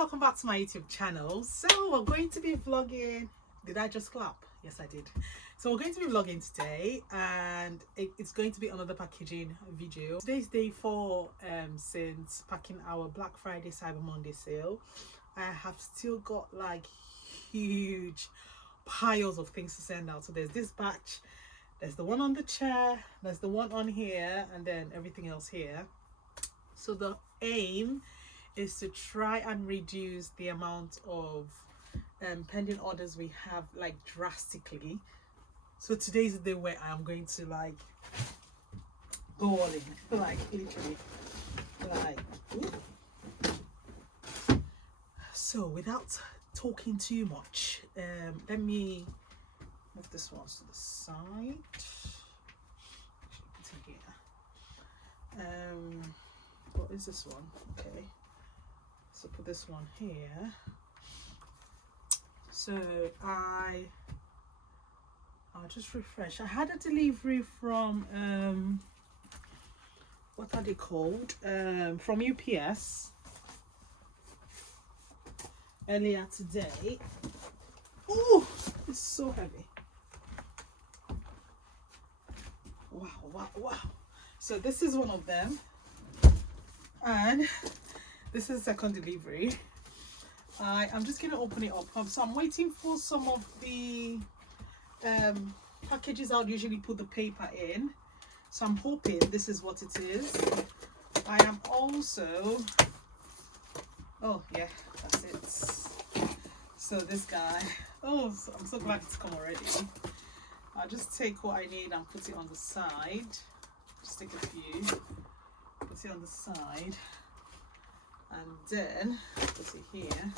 welcome back to my YouTube channel. So we're going to be vlogging. Did I just clap? Yes, I did. So we're going to be vlogging today, and it's going to be another packaging video. Today's day 4 since packing our Black Friday Cyber Monday sale. I have still got like huge piles of things to send out. So there's this batch, there's the one on the chair, there's the one on here, and then everything else here. So the aim is to try and reduce the amount of pending orders we have like drastically. So today's the day where I am going to like go all in, like literally, like. Ooh. So without talking too much, let me move this one to the side. Put it here. What is this one? Okay. So put this one here. So I'll just refresh. I had a delivery from what are they called? From UPS earlier today. Oh, it's so heavy. Wow. So this is one of them, and this is the second delivery. I'm just gonna open it up. So I'm waiting for some of the packages I'll usually put the paper in. So I'm hoping this is what it is. I am also, oh yeah, that's it. So this guy, oh, so I'm so glad it's come already. I'll just take what I need and put it on the side. Just take a few, put it on the side, and then put it here.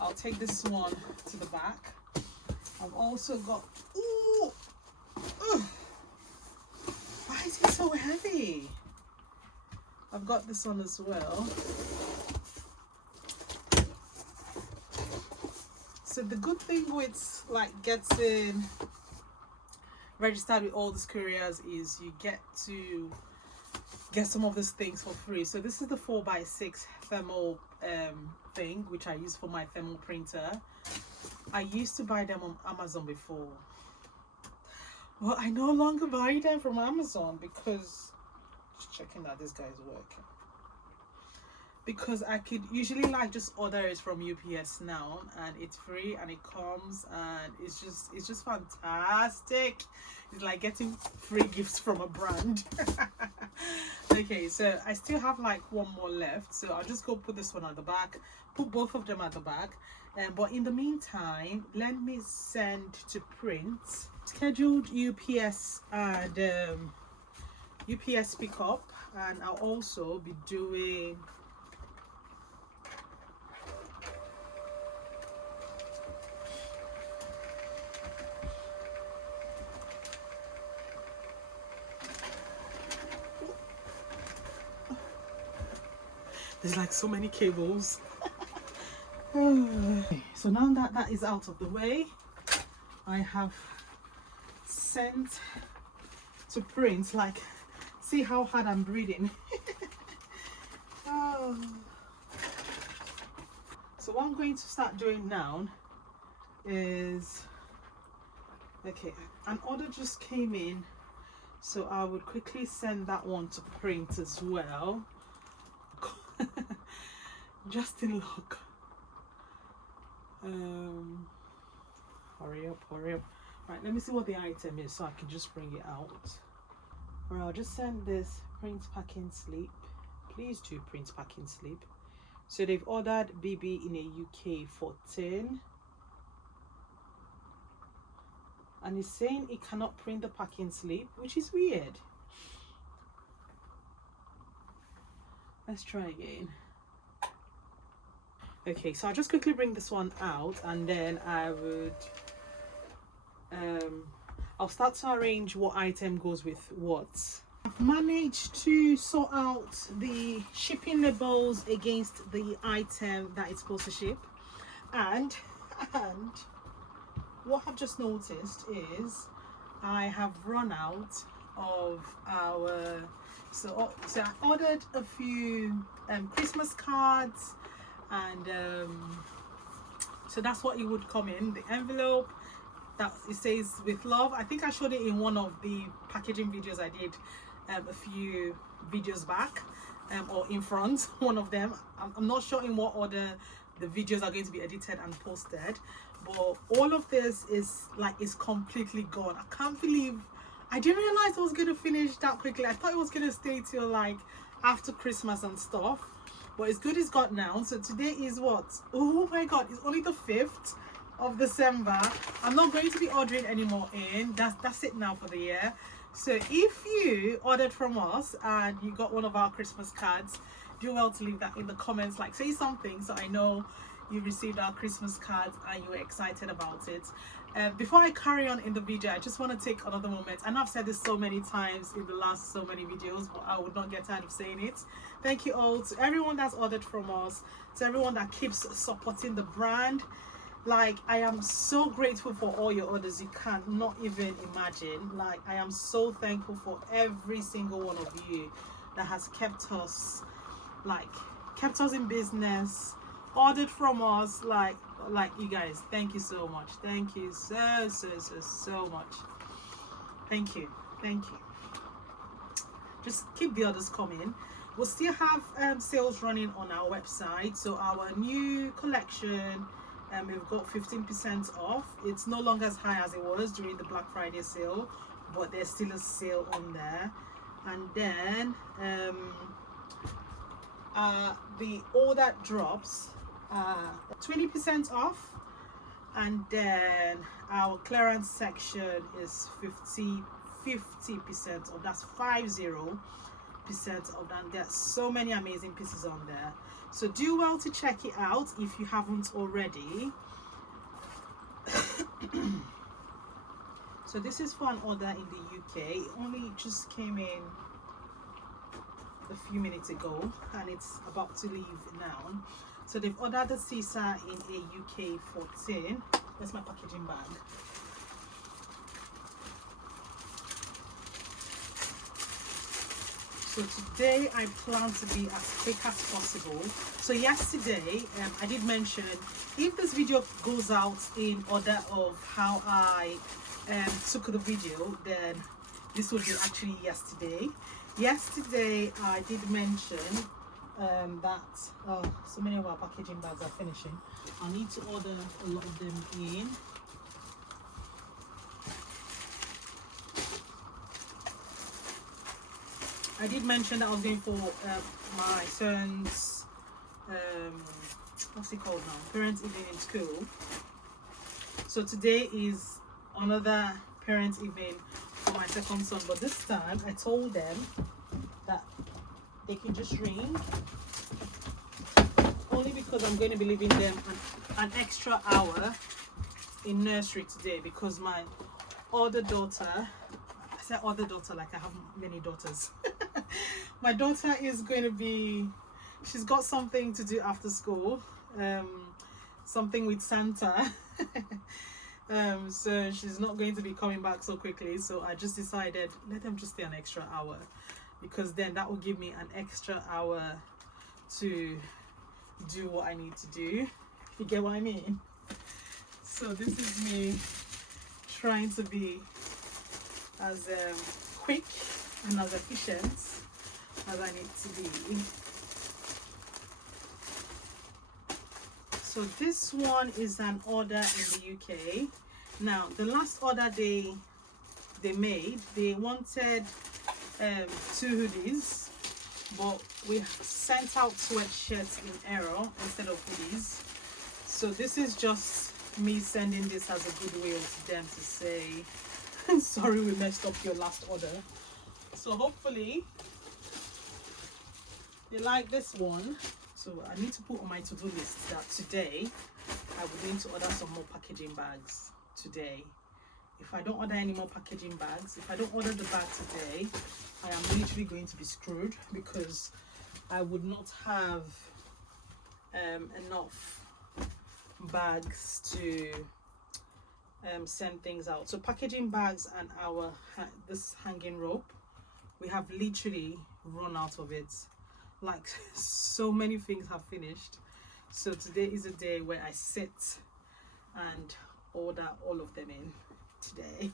I'll take this one to the back. I've also got, ooh, why is it so heavy? I've got this one as well. So the good thing with like getting registered with all these couriers is you get to get some of these things for free. So this is the 4x6 thermal thing, which I use for my thermal printer. I used to buy them on Amazon before. Well, I no longer buy them from Amazon because just checking that this guy is working. Because I could usually like just order it from UPS now, and it's free and it comes, and it's just fantastic. It's like getting free gifts from a brand. Okay, so I still have like one more left, so I'll just go put this one at the back, put both of them at the back. But in the meantime, let me send to print scheduled UPS and UPS pickup, and I'll also be doing there's like so many cables. So now that that is out of the way, I have sent to print. Like, see how hard I'm breathing. Oh. So what I'm going to start doing now is, okay, an order just came in, so I would quickly send that one to print as well. Just in luck. Hurry up. Right, let me see what the item is so I can just bring it out. Or I'll just send this print packing slip. Please do print packing slip. So they've ordered BB in a UK 14, and it's saying it cannot print the packing slip, which is weird. Let's try again. Okay, so I'll just quickly bring this one out, and then I would I'll start to arrange what item goes with what. I've managed to sort out the shipping labels against the item that it's supposed to ship, and what I've just noticed is I have run out of our, so I ordered a few Christmas cards, and so that's what it would come in the envelope. That it says with love. I think I showed it in one of the packaging videos I did a few videos back, or in front, one of them. I'm not sure in what order the videos are going to be edited and posted, but all of this is completely gone. I can't believe I didn't realize I was going to finish that quickly. I thought it was going to stay till like after Christmas and stuff, but it's good it's got now. So today is what? Oh my god, it's only the 5th of December. I'm not going to be ordering anymore in. That's it now for the year. So if you ordered from us and you got one of our Christmas cards, do well to leave that in the comments. Like, say something so I know you received our Christmas cards and you were excited about it. Before I carry on in the video, I just want to take another moment. I know I've said this so many times in the last so many videos, but I would not get tired of saying it. Thank you all to everyone that's ordered from us, to everyone that keeps supporting the brand. Like, I am so grateful for all your orders, you can't not even imagine. Like, I am so thankful for every single one of you that has kept us in business, ordered from us. Like you guys, thank you so much. Thank you so much. Thank you. Just keep the orders coming. We'll still have sales running on our website. So our new collection, we've got 15% off. It's no longer as high as it was during the Black Friday sale, but there's still a sale on there. And then the order drops 20% off, and then our clearance section is 50% off. That's 50% off, and there's so many amazing pieces on there. So do well to check it out if you haven't already. So this is for an order in the UK. It only just came in a few minutes ago and it's about to leave now. So they've ordered the Caesar in a UK 14. Where's my packaging bag? So today I plan to be as quick as possible. So yesterday I did mention, if this video goes out in order of how I took the video, then this would be actually yesterday. Yesterday I did mention that so many of our packaging bags are finishing. I need to order a lot of them in. I did mention that I was going for my son's what's it called now? Parents' evening in school. So today is another parents' evening for my second son, but this time I told them that they can just ring, only because I'm going to be leaving them an extra hour in nursery today, because my other daughter, I said other daughter like I have many daughters. My daughter is going to be, she's got something to do after school, something with Santa. So she's not going to be coming back so quickly, so I just decided let them just stay an extra hour, because then that will give me an extra hour to do what I need to do, if you get what I mean. So this is me trying to be as quick and as efficient as I need to be. So this one is an order in the UK. Now the last order they made, they wanted 2 hoodies, but we sent out sweatshirts in error instead of hoodies. So this is just me sending this as a goodwill to them to say sorry we messed up your last order. So hopefully they like this one. So I need to put on my to-do list that today I will need to order some more packaging bags today. If I don't order any more packaging bags, if I don't order the bag today, I am literally going to be screwed, because I would not have enough bags to send things out. So packaging bags and our this hanging rope, we have literally run out of it. Like, so many things have finished. So today is a day where I sit and order all of them in today.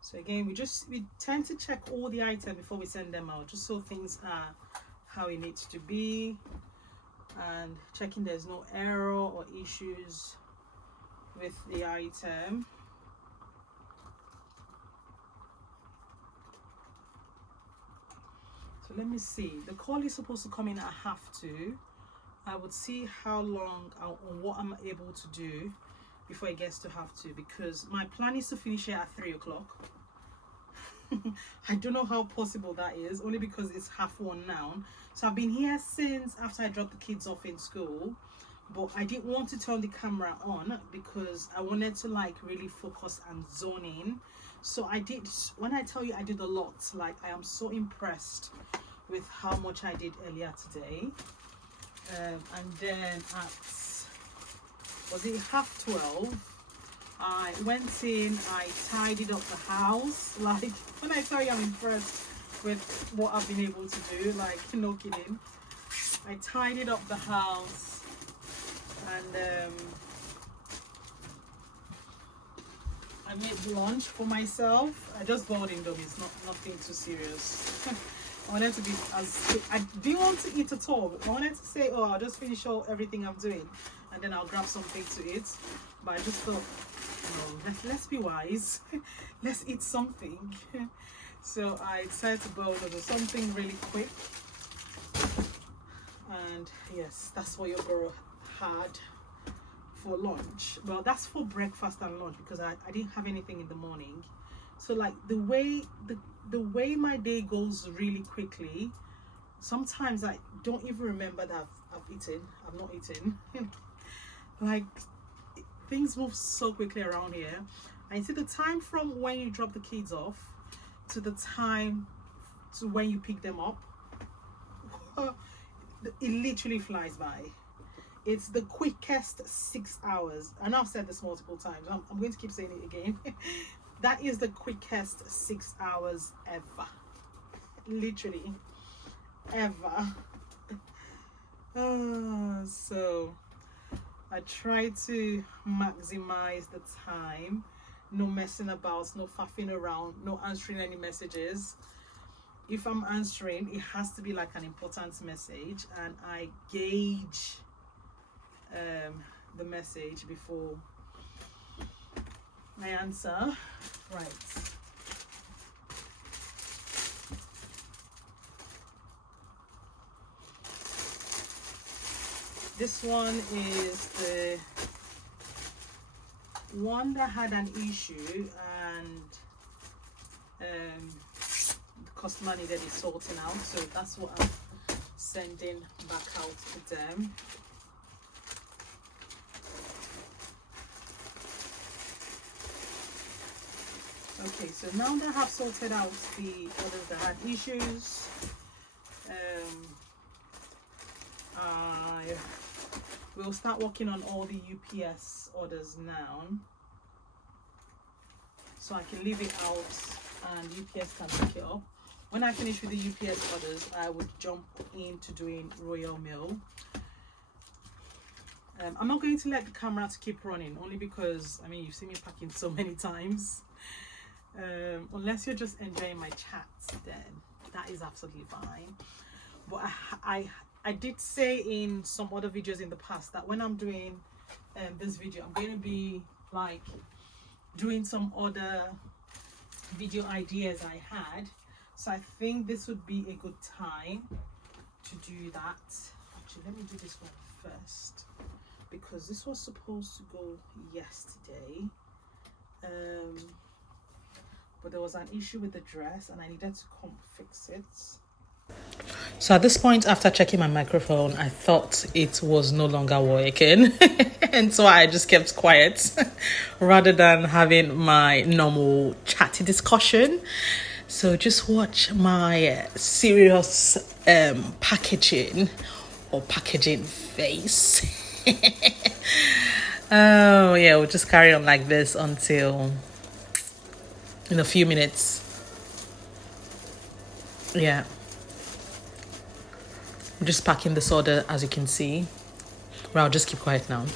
So again, we tend to check all the items before we send them out, just so things are how it needs to be, and checking there's no error or issues with the item. So let me see. The call is supposed to come in at 2:30. I would see how long or what I'm able to do before it gets to 2:30, because my plan is to finish it at 3 o'clock. I don't know how possible that is, only because it's 1:30 now. So I've been here since after I dropped the kids off in school, but I didn't want to turn the camera on because I wanted to like really focus and zone in. So I did, when I tell you I did a lot, like I am so impressed with how much I did earlier today. And then at, was it 12:30? I went in, I tidied up the house. Like, when I tell you I'm impressed with what I've been able to do, like, no kidding. I tidied up the house, and I made lunch for myself. I just bought Indomie, nothing too serious. I wanted to be I didn't want to eat at all. I wanted to say, oh, I'll just finish everything I'm doing and then I'll grab something to eat. But I just thought, no, let's be wise. Let's eat something. So I decided to boil something really quick. And yes, that's what your girl had for lunch. Well, that's for breakfast and lunch, because I didn't have anything in the morning. So like the way my day goes really quickly, sometimes I don't even remember that I've eaten. I've not eaten. Like, things move so quickly around here. I see the time from when you drop the kids off to the time to when you pick them up, it literally flies by. It's the quickest 6 hours. I know I've said this multiple times. I'm going to keep saying it again. That is the quickest 6 hours ever. Literally. Ever. So I try to maximize the time. No messing about, no faffing around, no answering any messages. If I'm answering, it has to be like an important message, and I gauge the message before I answer. Right. This one is the one that had an issue, and the customer needed it sorting out, so that's what I'm sending back out to them. Okay, so now that I have sorted out the others that had issues, I will start working on all the UPS orders now, so I can leave it out and UPS can pick it up. When I finish with the UPS orders, I would jump into doing Royal Mail. I'm not going to let the camera to keep running, only because, I mean, you've seen me packing so many times. Unless you're just enjoying my chats, then that is absolutely fine. But I did say in some other videos in the past that when I'm doing this video, I'm going to be like doing some other video ideas I had. So I think this would be a good time to do that. Actually, let me do this one first, because this was supposed to go yesterday. But there was an issue with the dress and I needed to come fix it. So at this point, after checking my microphone, I thought it was no longer working. And so I just kept quiet rather than having my normal chatty discussion. So just watch my serious packaging or packaging face. Oh, yeah, we'll just carry on like this until in a few minutes. Yeah. I'm just packing the soda, as you can see. Well, I'll just keep quiet now.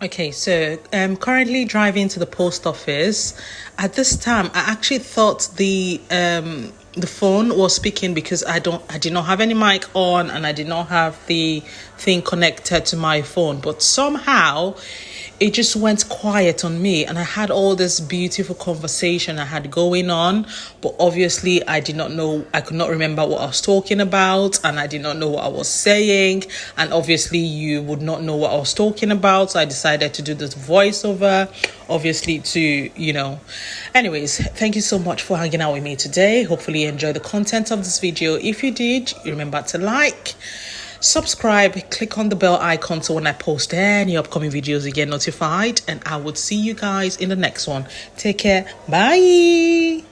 Okay, so I'm currently driving to the post office. At this time, I actually thought the phone was speaking because I did not have any mic on and I did not have the thing connected to my phone. But somehow it just went quiet on me, and I had all this beautiful conversation I had going on, but obviously I did not know, I could not remember what I was talking about, and I did not know what I was saying, and obviously you would not know what I was talking about, so I decided to do this voiceover, obviously to, anyways, thank you so much for hanging out with me today. Hopefully you enjoyed the content of this video. If you did, remember to like, subscribe, click on the bell icon so when I post any upcoming videos you get notified, and I would see you guys in the next one. Take care. Bye.